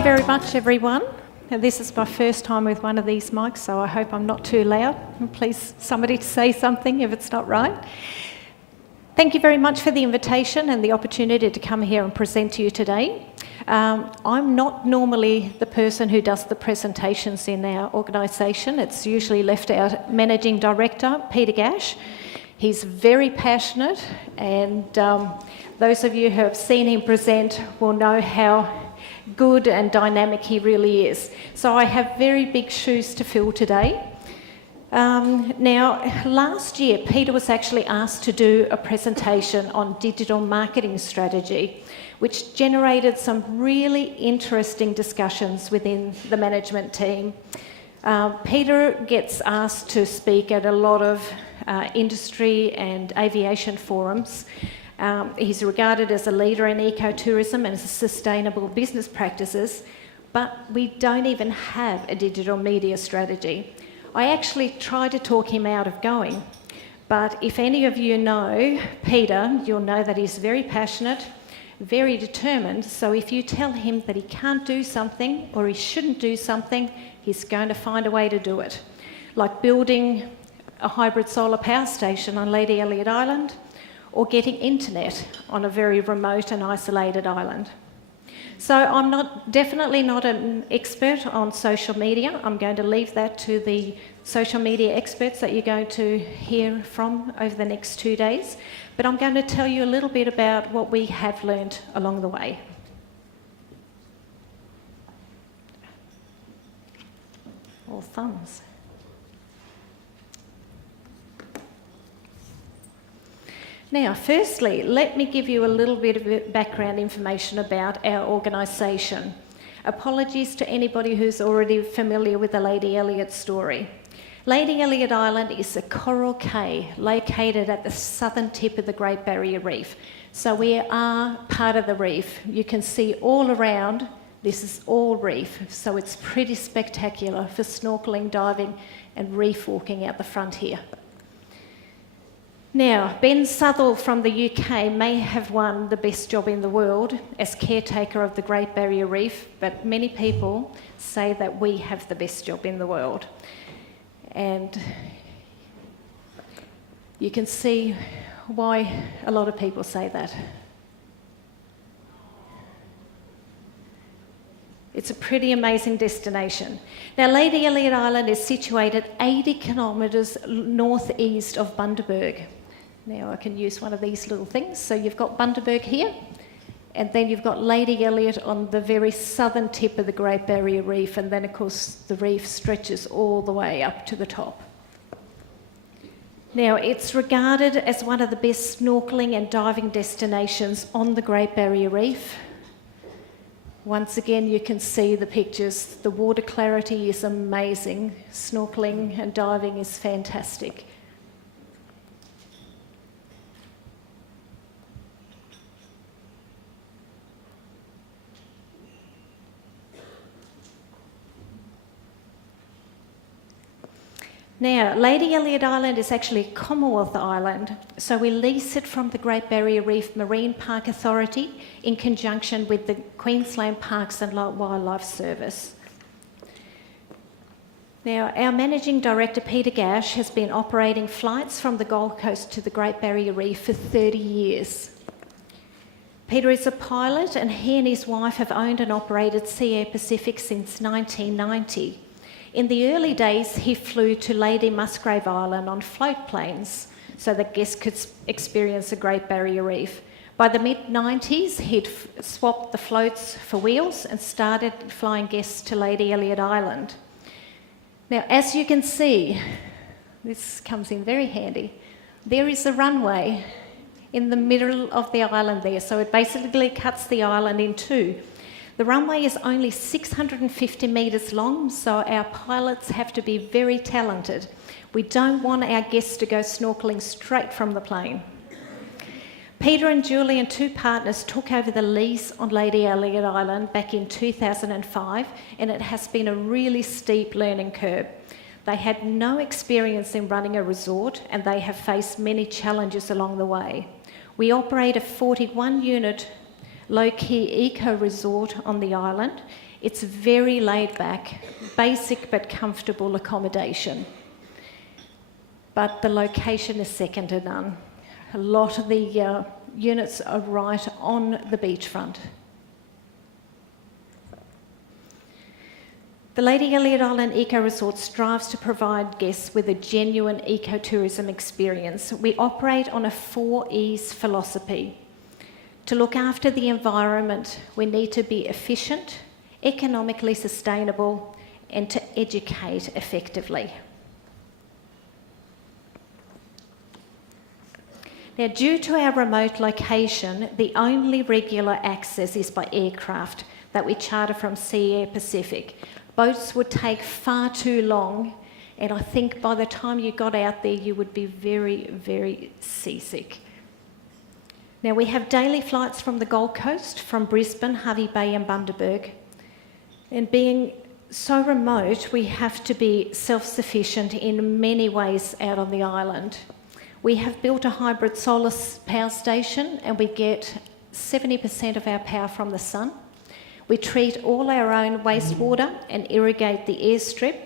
you very much, everyone. Now, this is my first time with one of these mics, so I hope I'm not too loud. And please, somebody say something if it's not right. Thank you very much for the invitation and the opportunity to come here and present to you today. I'm not normally the person who does the presentations in our organisation. It's usually left our Managing Director, Peter Gash. He's very passionate, and those of you who have seen him present will know how good and dynamic he really is. So I have very big shoes to fill today. Now, last year, Peter was actually asked to do a presentation on digital marketing strategy, which generated some really interesting discussions within the management team. Peter gets asked to speak at a lot of industry and aviation forums. He's regarded as a leader in ecotourism and sustainable business practices, but we don't even have a digital media strategy. I actually tried to talk him out of going, but if any of you know Peter, you'll know that he's very passionate, very determined, so if you tell him that he can't do something or he shouldn't do something, he's going to find a way to do it. Like building a hybrid solar power station on Lady Elliot Island, or getting internet on a very remote and isolated island. So I'm definitely not an expert on social media. I'm going to leave that to the social media experts that you're going to hear from over the next 2 days. But I'm going to tell you a little bit about what we have learnt along the way. All thumbs. Now, firstly, let me give you a little bit of background information about our organisation. Apologies to anybody who's already familiar with the Lady Elliot story. Lady Elliot Island is a coral cay located at the southern tip of the Great Barrier Reef. So we are part of the reef. You can see all around, this is all reef. So it's pretty spectacular for snorkelling, diving and reef walking out the front here. Now, Ben Southall from the UK may have won the best job in the world as caretaker of the Great Barrier Reef, but many people say that we have the best job in the world. And you can see why a lot of people say that. It's a pretty amazing destination. Now, Lady Elliot Island is situated 80 kilometres northeast of Bundaberg. Now I can use one of these little things. So you've got Bundaberg here, and then you've got Lady Elliot on the very southern tip of the Great Barrier Reef, and then of course the reef stretches all the way up to the top. Now, it's regarded as one of the best snorkelling and diving destinations on the Great Barrier Reef. Once again, you can see the pictures. The water clarity is amazing. Snorkelling and diving is fantastic. Now, Lady Elliot Island is actually a Commonwealth Island, so we lease it from the Great Barrier Reef Marine Park Authority in conjunction with the Queensland Parks and Wildlife Service. Now, our Managing Director, Peter Gash, has been operating flights from the Gold Coast to the Great Barrier Reef for 30 years. Peter is a pilot, and he and his wife have owned and operated Sea Air Pacific since 1990. In the early days, he flew to Lady Musgrave Island on float planes so that guests could experience the Great Barrier Reef. By the mid-90s, he'd swapped the floats for wheels and started flying guests to Lady Elliot Island. Now, as you can see, this comes in very handy, there is a runway in the middle of the island there, so it basically cuts the island in two. The runway is only 650 metres long, so our pilots have to be very talented. We don't want our guests to go snorkelling straight from the plane. Peter and Julie and two partners took over the lease on Lady Elliot Island back in 2005, and it has been a really steep learning curve. They had no experience in running a resort, and they have faced many challenges along the way. We operate a 41-unit low-key eco-resort on the island. It's very laid-back, basic but comfortable accommodation. But the location is second to none. A lot of the units are right on the beachfront. The Lady Elliot Island Eco Resort strives to provide guests with a genuine ecotourism experience. We operate on a 4Es philosophy. To look after the environment, we need to be efficient, economically sustainable, and to educate effectively. Now, due to our remote location, the only regular access is by aircraft that we charter from Sea Air Pacific. Boats would take far too long, and I think by the time you got out there, you would be very, very seasick. Now, we have daily flights from the Gold Coast, from Brisbane, Hervey Bay and Bundaberg. And being so remote, we have to be self-sufficient in many ways out on the island. We have built a hybrid solar power station, and we get 70% of our power from the sun. We treat all our own wastewater and irrigate the airstrip.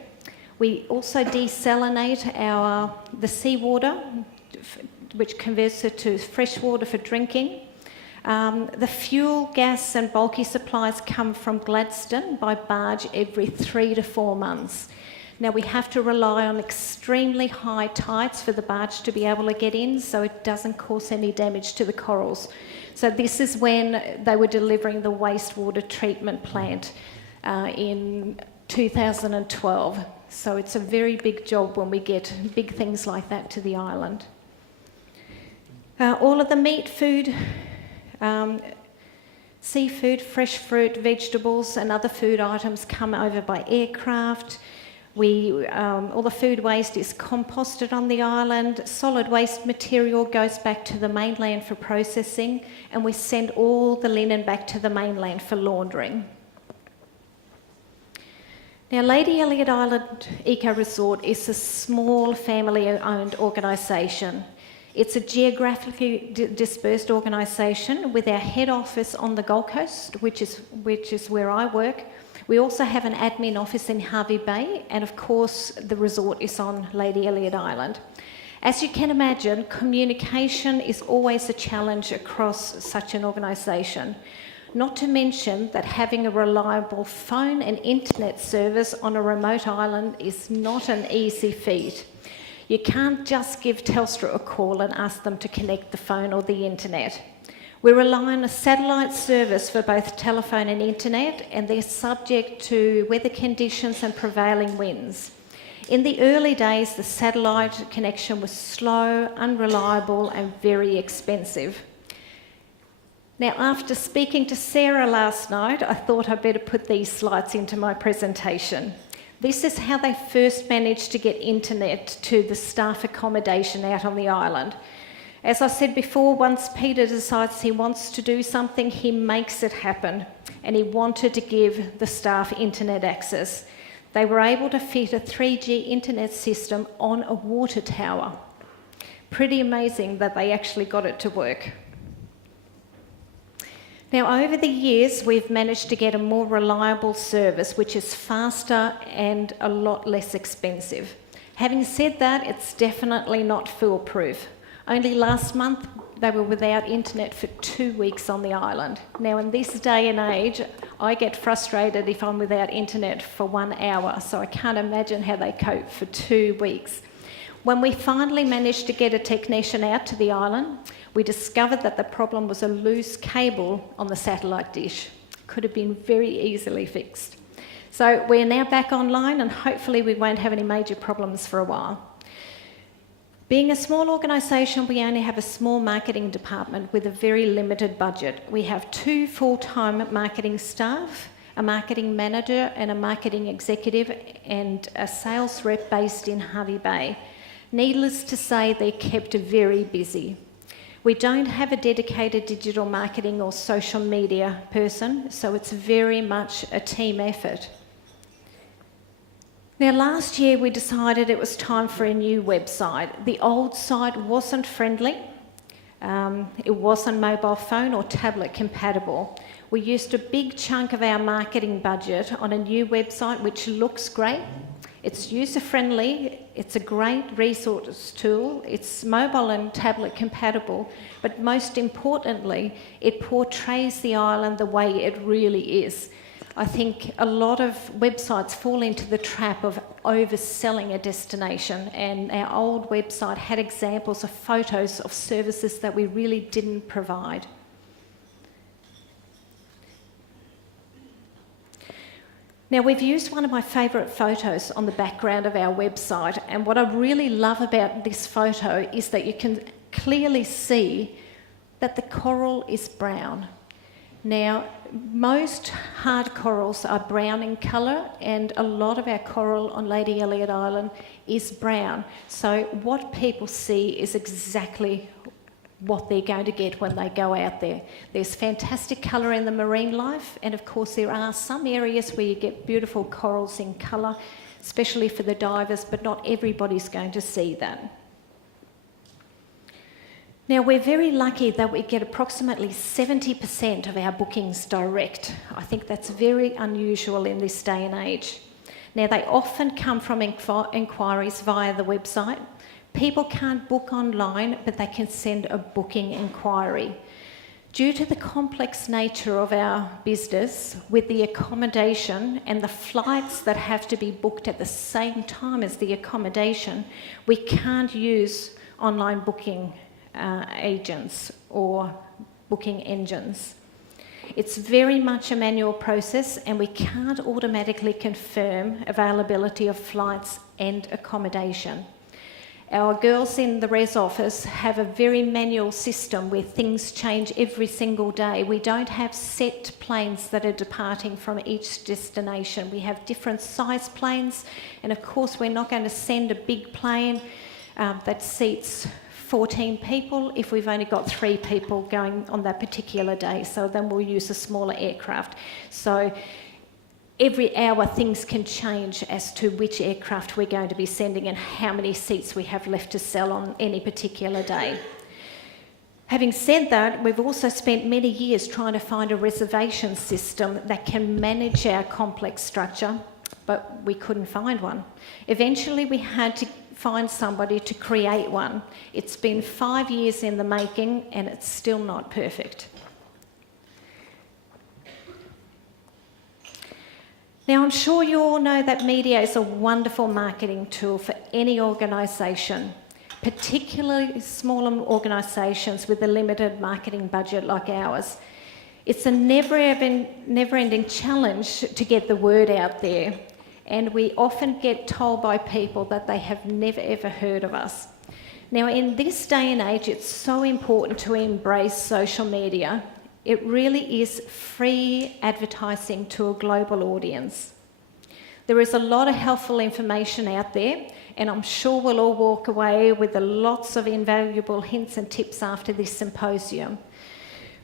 We also desalinate the seawater, which converts it to fresh water for drinking. The fuel, gas and bulky supplies come from Gladstone by barge every 3 to 4 months. Now, we have to rely on extremely high tides for the barge to be able to get in, so it doesn't cause any damage to the corals. So this is when they were delivering the wastewater treatment plant in 2012. So it's a very big job when we get big things like that to the island. All of the meat, food, seafood, fresh fruit, vegetables and other food items come over by aircraft. All the food waste is composted on the island. Solid waste material goes back to the mainland for processing, and we send all the linen back to the mainland for laundering. Now, Lady Elliot Island Eco Resort is a small family-owned organisation. It's a geographically dispersed organisation with our head office on the Gold Coast, which is where I work. We also have an admin office in Hervey Bay, and of course the resort is on Lady Elliot Island. As you can imagine, communication is always a challenge across such an organisation. Not to mention that having a reliable phone and internet service on a remote island is not an easy feat. You can't just give Telstra a call and ask them to connect the phone or the internet. We rely on a satellite service for both telephone and internet, and they're subject to weather conditions and prevailing winds. In the early days, the satellite connection was slow, unreliable, and very expensive. Now, after speaking to Sarah last night, I thought I'd better put these slides into my presentation. This is how they first managed to get internet to the staff accommodation out on the island. As I said before, once Peter decides he wants to do something, he makes it happen, and he wanted to give the staff internet access. They were able to fit a 3G internet system on a water tower. Pretty amazing that they actually got it to work. Now, over the years, we've managed to get a more reliable service, which is faster and a lot less expensive. Having said that, it's definitely not foolproof. Only last month, they were without internet for 2 weeks on the island. Now, in this day and age, I get frustrated if I'm without internet for 1 hour, so I can't imagine how they cope for 2 weeks. When we finally managed to get a technician out to the island, we discovered that the problem was a loose cable on the satellite dish. Could have been very easily fixed. So we're now back online, and hopefully we won't have any major problems for a while. Being a small organisation, we only have a small marketing department with a very limited budget. We have 2 full-time marketing staff, a marketing manager and a marketing executive, and a sales rep based in Hervey Bay. Needless to say, they're kept very busy. We don't have a dedicated digital marketing or social media person, so it's very much a team effort. Now, last year we decided it was time for a new website. The old site wasn't friendly. It wasn't mobile phone or tablet compatible. We used a big chunk of our marketing budget on a new website which looks great. It's user-friendly, it's a great resource tool, it's mobile and tablet compatible, but most importantly, it portrays the island the way it really is. I think a lot of websites fall into the trap of overselling a destination, and our old website had examples of photos of services that we really didn't provide. Now, we've used one of my favourite photos on the background of our website, and what I really love about this photo is that you can clearly see that the coral is brown. Now, most hard corals are brown in colour, and a lot of our coral on Lady Elliot Island is brown. So what people see is exactly what they're going to get when they go out there. There's fantastic colour in the marine life, and of course there are some areas where you get beautiful corals in colour, especially for the divers, but not everybody's going to see that. Now, we're very lucky that we get approximately 70% of our bookings direct. I think that's very unusual in this day and age. Now, they often come from inquiries via the website. People can't book online, but they can send a booking inquiry. Due to the complex nature of our business, with the accommodation and the flights that have to be booked at the same time as the accommodation, we can't use online booking agents or booking engines. It's very much a manual process, and we can't automatically confirm availability of flights and accommodation. Our girls in the res office have a very manual system where things change every single day. We don't have set planes that are departing from each destination. We have different size planes, and of course we're not going to send a big plane that seats 14 people if we've only got 3 people going on that particular day. So then we'll use a smaller aircraft. So every hour things can change as to which aircraft we're going to be sending and how many seats we have left to sell on any particular day. Having said that, we've also spent many years trying to find a reservation system that can manage our complex structure, but we couldn't find one. Eventually we had to find somebody to create one. It's been 5 years in the making, and it's still not perfect. Now, I'm sure you all know that media is a wonderful marketing tool for any organisation, particularly smaller organisations with a limited marketing budget like ours. It's a never-ending challenge to get the word out there, and we often get told by people that they have never ever heard of us. Now, in this day and age, it's so important to embrace social media. It really is free advertising to a global audience. There is a lot of helpful information out there, and I'm sure we'll all walk away with lots of invaluable hints and tips after this symposium.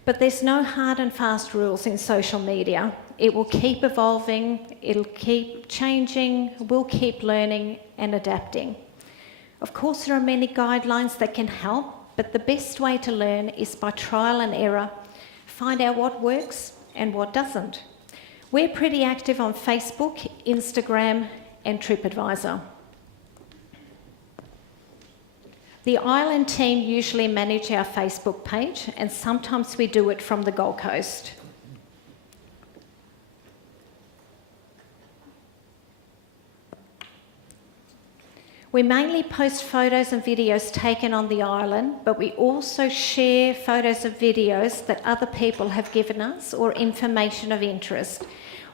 But there's no hard and fast rules in social media. It will keep evolving, it'll keep changing, we'll keep learning and adapting. Of course, there are many guidelines that can help, but the best way to learn is by trial and error. Find out what works and what doesn't. We're pretty active on Facebook, Instagram, and Tripadvisor. The island team usually manage our Facebook page, and sometimes we do it from the Gold Coast. We mainly post photos and videos taken on the island, but we also share photos and videos that other people have given us or information of interest.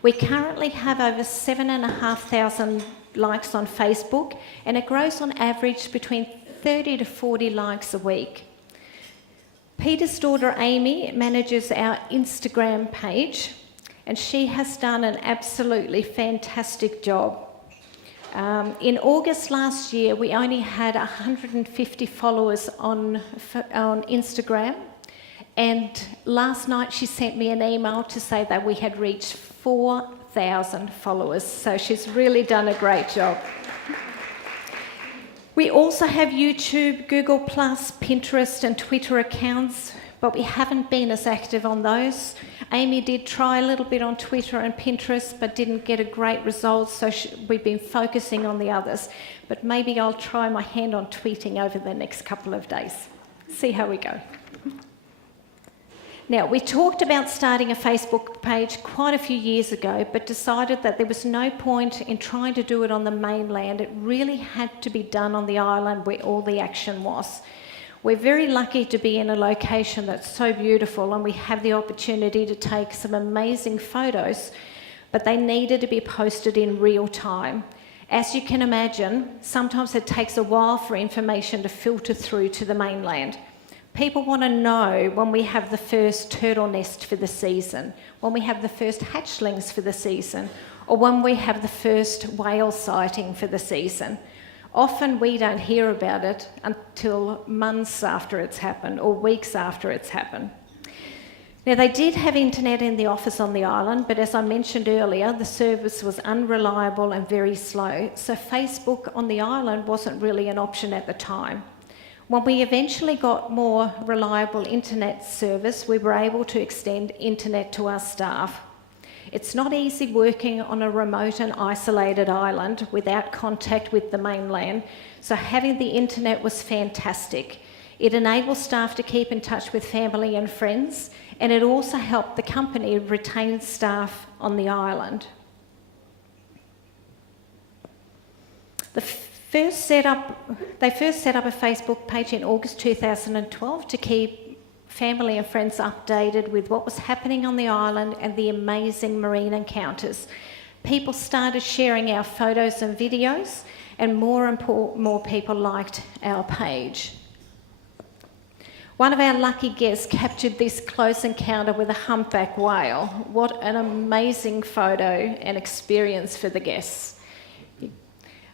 We currently have over 7,500 likes on Facebook, and it grows on average between 30 to 40 likes a week. Peter's daughter Amy manages our Instagram page, and she has done an absolutely fantastic job. In August last year, we only had 150 followers on Instagram, and last night she sent me an email to say that we had reached 4,000 followers, so she's really done a great job. We also have YouTube, Google+, Pinterest and Twitter accounts, but we haven't been as active on those. Amy did try a little bit on Twitter and Pinterest, but didn't get a great result, so we've been focusing on the others. But maybe I'll try my hand on tweeting over the next couple of days. See how we go. Now, we talked about starting a Facebook page quite a few years ago, but decided that there was no point in trying to do it on the mainland. It really had to be done on the island where all the action was. We're very lucky to be in a location that's so beautiful, and we have the opportunity to take some amazing photos, but they needed to be posted in real time. As you can imagine, sometimes it takes a while for information to filter through to the mainland. People want to know when we have the first turtle nest for the season, when we have the first hatchlings for the season, or when we have the first whale sighting for the season. Often we don't hear about it until months after it's happened or weeks after it's happened. Now, they did have internet in the office on the island, but as I mentioned earlier, the service was unreliable and very slow, so Facebook on the island wasn't really an option at the time. When we eventually got more reliable internet service, we were able to extend internet to our staff. It's not easy working on a remote and isolated island without contact with the mainland, so having the internet was fantastic. It enabled staff to keep in touch with family and friends, and it also helped the company retain staff on the island. They first set up a Facebook page in August 2012 to keep family and friends updated with what was happening on the island and the amazing marine encounters. People started sharing our photos and videos, and more people liked our page. One of our lucky guests captured this close encounter with a humpback whale. What an amazing photo and experience for the guests.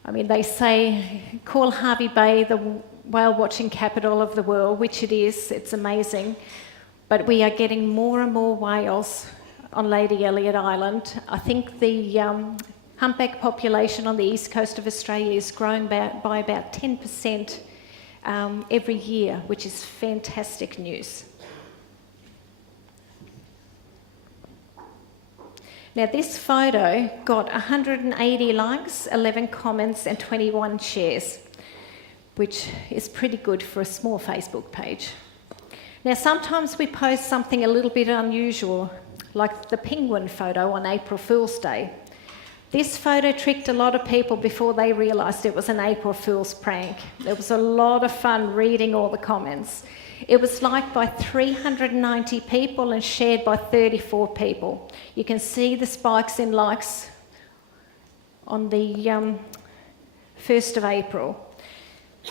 I mean, they say, call Hervey Bay the whale watching capital of the world, which it is, it's amazing. But we are getting more and more whales on Lady Elliot Island. I think the humpback population on the east coast of Australia is growing by about 10% every year, which is fantastic news. Now, this photo got 180 likes, 11 comments and 21 shares, which is pretty good for a small Facebook page. Now, sometimes we post something a little bit unusual, like the penguin photo on April Fool's Day. This photo tricked a lot of people before they realised it was an April Fool's prank. It was a lot of fun reading all the comments. It was liked by 390 people and shared by 34 people. You can see the spikes in likes on the 1st of April.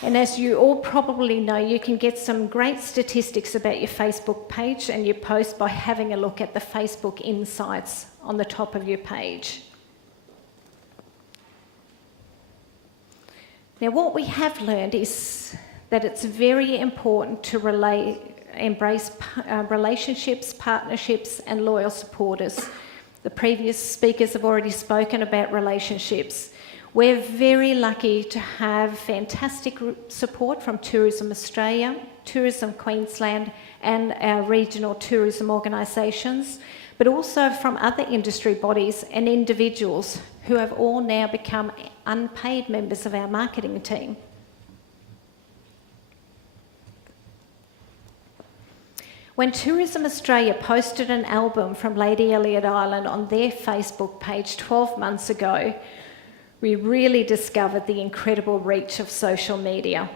And as you all probably know, you can get some great statistics about your Facebook page and your post by having a look at the Facebook insights on the top of your page. Now, what we have learned is that it's very important to embrace relationships, partnerships and loyal supporters. The previous speakers have already spoken about relationships. We're very lucky to have fantastic support from Tourism Australia, Tourism Queensland and our regional tourism organisations, but also from other industry bodies and individuals who have all now become unpaid members of our marketing team. When Tourism Australia posted an album from Lady Elliot Island on their Facebook page 12 months ago, we really discovered the incredible reach of social media.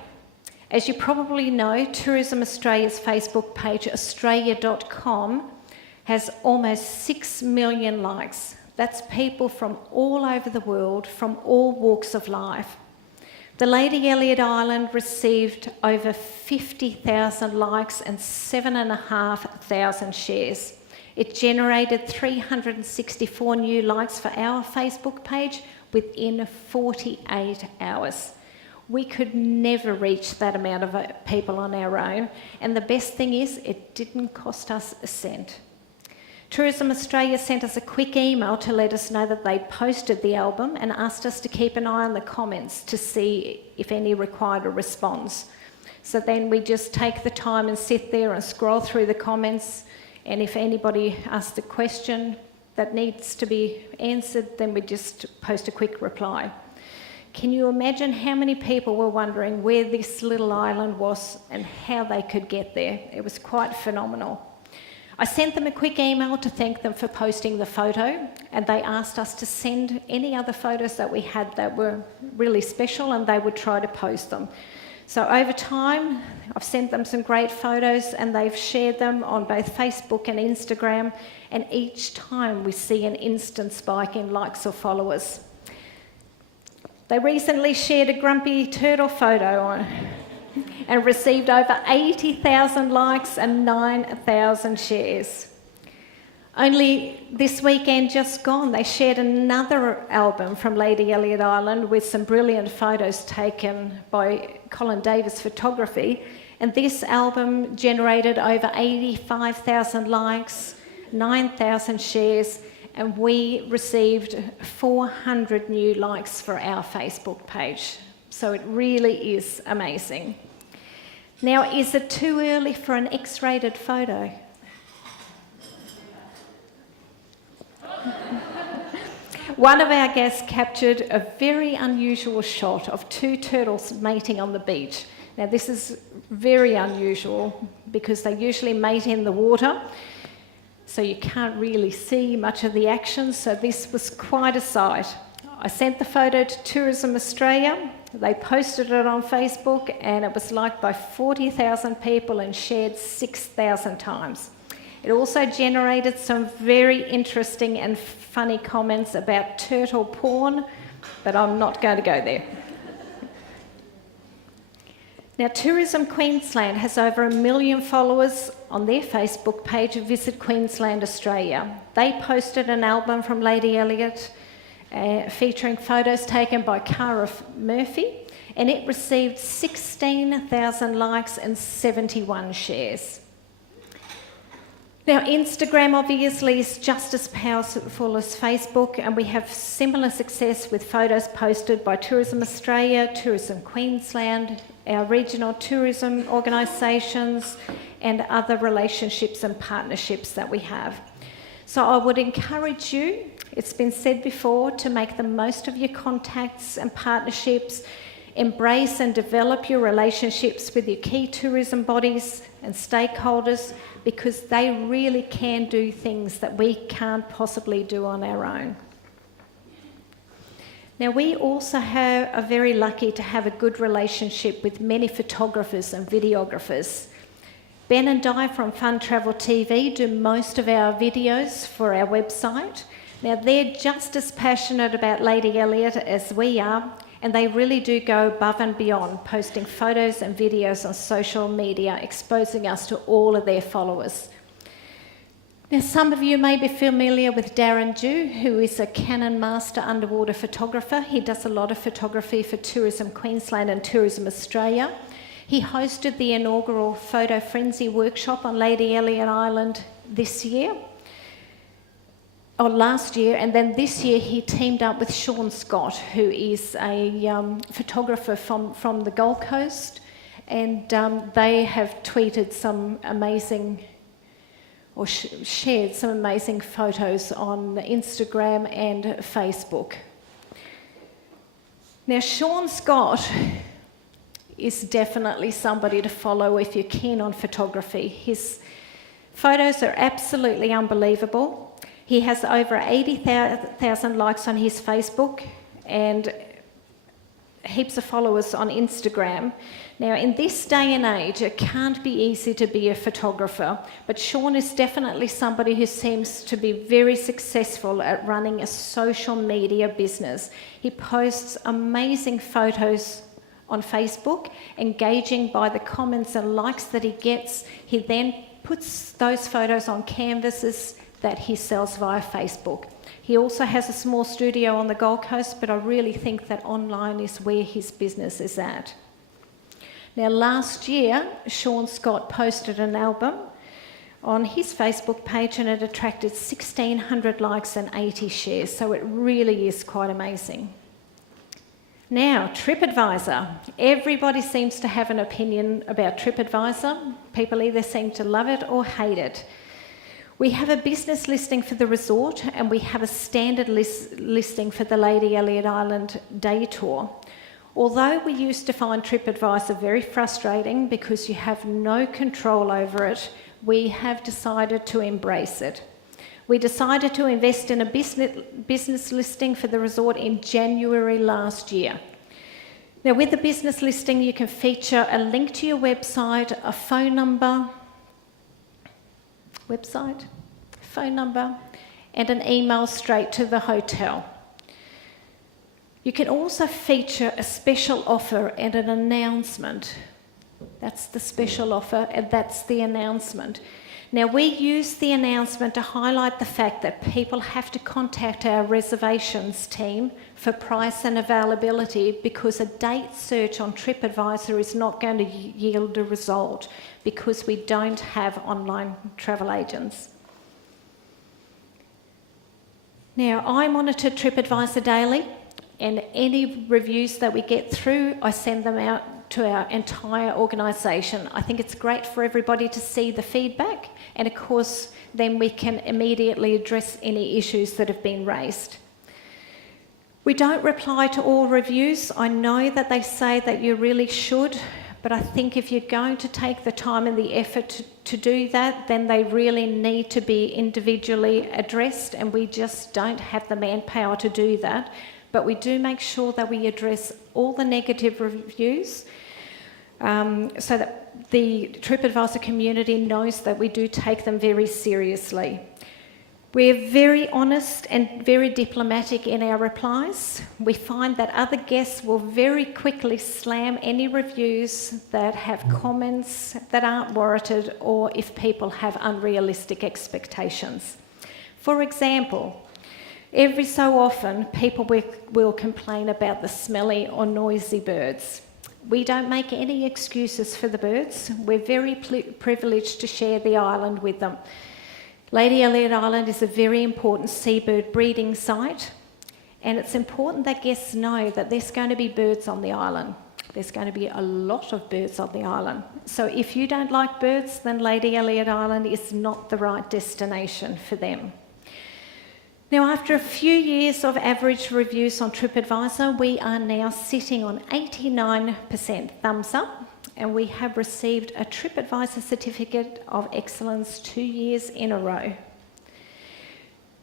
As you probably know, Tourism Australia's Facebook page, australia.com, has almost 6 million likes. That's people from all over the world, from all walks of life. The Lady Elliot Island received over 50,000 likes and 7,500 shares. It generated 364 new likes for our Facebook page within 48 hours. We could never reach that amount of people on our own, and the best thing is it didn't cost us a cent. Tourism Australia sent us a quick email to let us know that they'd posted the album and asked us to keep an eye on the comments to see if any required a response. So then we just take the time and sit there and scroll through the comments, and if anybody asks a question that needs to be answered, then we just post a quick reply. Can you imagine how many people were wondering where this little island was and how they could get there? It was quite phenomenal. I sent them a quick email to thank them for posting the photo, and they asked us to send any other photos that we had that were really special, and they would try to post them. So over time, I've sent them some great photos, and they've shared them on both Facebook and Instagram, and each time we see an instant spike in likes or followers. They recently shared a grumpy turtle photo and received over 80,000 likes and 9,000 shares. Only this weekend just gone, they shared another album from Lady Elliot Island with some brilliant photos taken by Colin Davis Photography, and this album generated over 85,000 likes, 9,000 shares, and we received 400 new likes for our Facebook page. So it really is amazing. Now, is it too early for an X-rated photo? One of our guests captured a very unusual shot of two turtles mating on the beach. Now, this is very unusual because they usually mate in the water, so you can't really see much of the action, so this was quite a sight. I sent the photo to Tourism Australia. They posted it on Facebook, and it was liked by 40,000 people and shared 6,000 times. It also generated some very interesting and funny comments about turtle porn, but I'm not going to go there. Now, Tourism Queensland has over 1 million followers on their Facebook page of Visit Queensland Australia. They posted an album from Lady Elliot featuring photos taken by Cara Murphy, and it received 16,000 likes and 71 shares. Now, Instagram obviously is just as powerful as Facebook, and we have similar success with photos posted by Tourism Australia, Tourism Queensland, our regional tourism organisations, and other relationships and partnerships that we have. So I would encourage you, it's been said before, to make the most of your contacts and partnerships, embrace and develop your relationships with your key tourism bodies and stakeholders, because they really can do things that we can't possibly do on our own. Now, we also are very lucky to have a good relationship with many photographers and videographers. Ben and Di from Fun Travel TV do most of our videos for our website. Now, they're just as passionate about Lady Elliot as we are, and they really do go above and beyond, posting photos and videos on social media, exposing us to all of their followers. Now, some of you may be familiar with Darren Dew, who is a Canon master underwater photographer. He does a lot of photography for Tourism Queensland and Tourism Australia. He hosted the inaugural Photo Frenzy workshop on Lady Elliot Island last year, and then this year he teamed up with Sean Scott, who is a photographer from the Gold Coast, and they have tweeted some amazing, or shared some amazing photos on Instagram and Facebook. Now, Sean Scott is definitely somebody to follow if you're keen on photography. His photos are absolutely unbelievable. He has over 80,000 likes on his Facebook and heaps of followers on Instagram. Now, in this day and age, it can't be easy to be a photographer, but Sean is definitely somebody who seems to be very successful at running a social media business. He posts amazing photos on Facebook, engaging by the comments and likes that he gets. He then puts those photos on canvases that he sells via Facebook. He also has a small studio on the Gold Coast, but I really think that online is where his business is at. Now, last year, Sean Scott posted an album on his Facebook page, and it attracted 1,600 likes and 80 shares, so it really is quite amazing. Now, Tripadvisor. Everybody seems to have an opinion about Tripadvisor. People either seem to love it or hate it. We have a business listing for the resort, and we have a standard listing for the Lady Elliot Island day tour. Although we used to find Tripadvisor very frustrating because you have no control over it, we have decided to embrace it. We decided to invest in a business listing for the resort in January last year. Now, with the business listing, you can feature a link to your website, a phone number, and an email straight to the hotel. You can also feature a special offer and an announcement. That's the special offer, and that's the announcement. Now, we use the announcement to highlight the fact that people have to contact our reservations team for price and availability, because a date search on Tripadvisor is not going to yield a result because we don't have online travel agents. Now, I monitor Tripadvisor daily, and any reviews that we get through, I send them out to our entire organisation. I think it's great for everybody to see the feedback, and of course then we can immediately address any issues that have been raised. We don't reply to all reviews. I know that they say that you really should, but I think if you're going to take the time and the effort to do that, then they really need to be individually addressed, and we just don't have the manpower to do that. But we do make sure that we address all the negative reviews so that the Tripadvisor community knows that we do take them very seriously. We're very honest and very diplomatic in our replies. We find that other guests will very quickly slam any reviews that have comments that aren't warranted, or if people have unrealistic expectations. For example, every so often, people will complain about the smelly or noisy birds. We don't make any excuses for the birds. We're very privileged to share the island with them. Lady Elliot Island is a very important seabird breeding site, and it's important that guests know that there's going to be birds on the island. There's going to be a lot of birds on the island. So if you don't like birds, then Lady Elliot Island is not the right destination for them. Now, after a few years of average reviews on Tripadvisor, we are now sitting on 89% thumbs up, and we have received a Tripadvisor Certificate of Excellence 2 years in a row.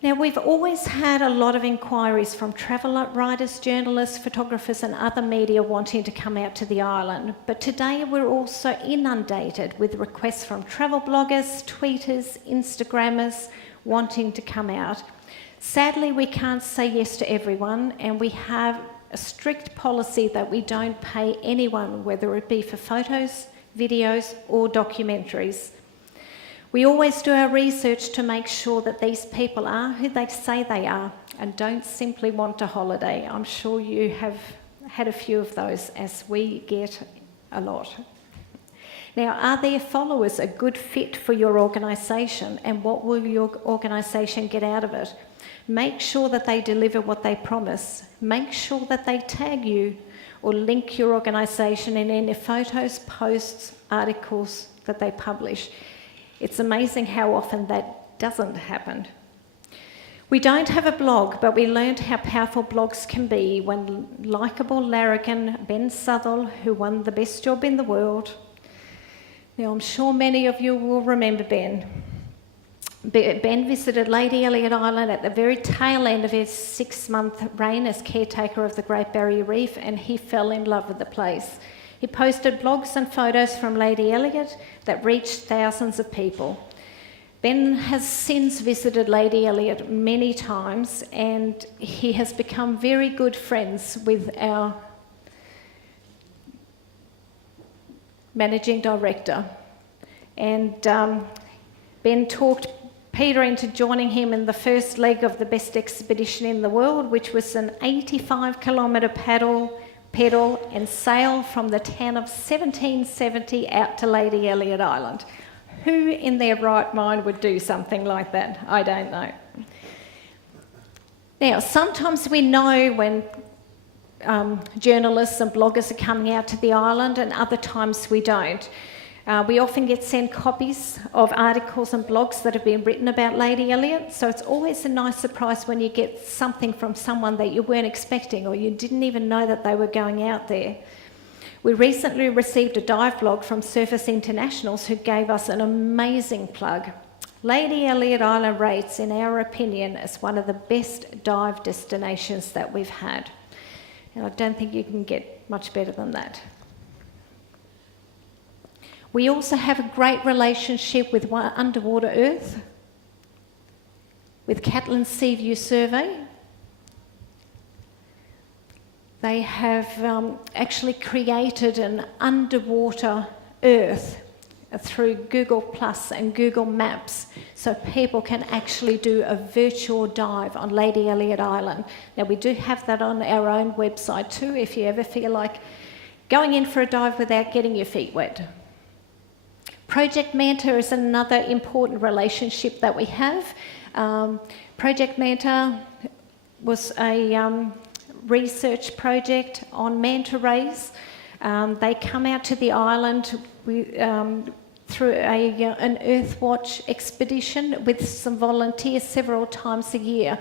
Now, we've always had a lot of inquiries from travel writers, journalists, photographers and other media wanting to come out to the island, but today we're also inundated with requests from travel bloggers, tweeters, Instagrammers wanting to come out. Sadly, we can't say yes to everyone, and we have a strict policy that we don't pay anyone, whether it be for photos, videos or documentaries. We always do our research to make sure that these people are who they say they are and don't simply want a holiday. I'm sure you have had a few of those, as we get a lot. Now, are their followers a good fit for your organisation, and what will your organisation get out of it? Make sure that they deliver what they promise. Make sure that they tag you or link your organisation in any photos, posts, articles that they publish. It's amazing how often that doesn't happen. We don't have a blog, but we learned how powerful blogs can be when likeable larrikin Ben Southall, who won the best job in the world. Now, I'm sure many of you will remember Ben. Ben visited Lady Elliot Island at the very tail end of his 6-month reign as caretaker of the Great Barrier Reef, and he fell in love with the place. He posted blogs and photos from Lady Elliot that reached thousands of people. Ben has since visited Lady Elliot many times, and he has become very good friends with our managing director. And Ben talked Peter into joining him in the first leg of the best expedition in the world, which was an 85-kilometre pedal and sail from the town of 1770 out to Lady Elliot Island. Who in their right mind would do something like that? I don't know. Now, sometimes we know when journalists and bloggers are coming out to the island, and other times we don't. We often get sent copies of articles and blogs that have been written about Lady Elliot, so it's always a nice surprise when you get something from someone that you weren't expecting or you didn't even know that they were going out there. We recently received a dive blog from Surface Internationals who gave us an amazing plug. Lady Elliot Island rates, in our opinion, as one of the best dive destinations that we've had. And I don't think you can get much better than that. We also have a great relationship with Underwater Earth, with Catlin Sea View Survey. They have actually created an underwater Earth through Google Plus and Google Maps, so people can actually do a virtual dive on Lady Elliot Island. Now, we do have that on our own website too, if you ever feel like going in for a dive without getting your feet wet. Project Manta is another important relationship that we have. Project Manta was a research project on manta rays. They come out to the island through an Earthwatch expedition with some volunteers several times a year.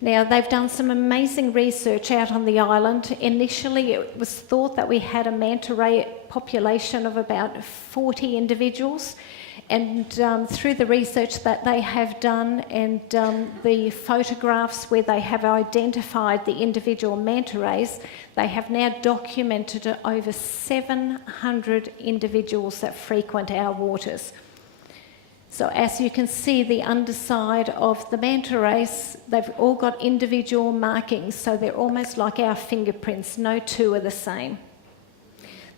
Now, they've done some amazing research out on the island. Initially, it was thought that we had a manta ray population of about 40 individuals, and through the research that they have done and the photographs where they have identified the individual manta rays, they have now documented over 700 individuals that frequent our waters. So as you can see, the underside of the manta rays, they've all got individual markings, so they're almost like our fingerprints. No two are the same.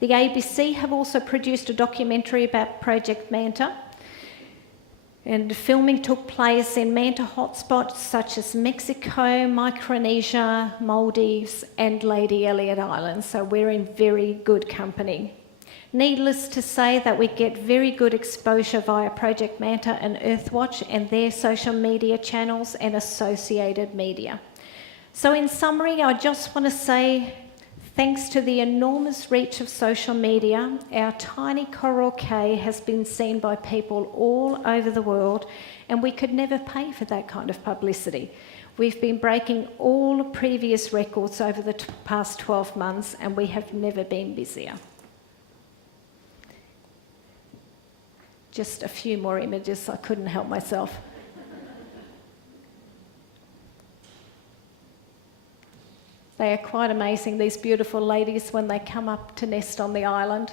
The ABC have also produced a documentary about Project Manta, and filming took place in manta hotspots such as Mexico, Micronesia, Maldives and Lady Elliot Island, so we're in very good company. Needless to say that we get very good exposure via Project Manta and Earthwatch and their social media channels and associated media. So in summary, I just want to say thanks to the enormous reach of social media, our tiny coral cay has been seen by people all over the world, and we could never pay for that kind of publicity. We've been breaking all previous records over the past 12 months, and we have never been busier. Just a few more images, I couldn't help myself. They are quite amazing, these beautiful ladies, when they come up to nest on the island.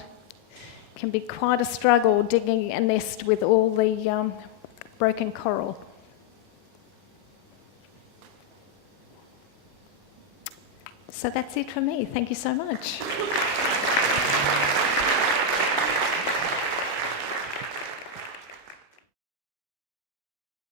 It can be quite a struggle digging a nest with all the broken coral. So that's it from me. Thank you so much.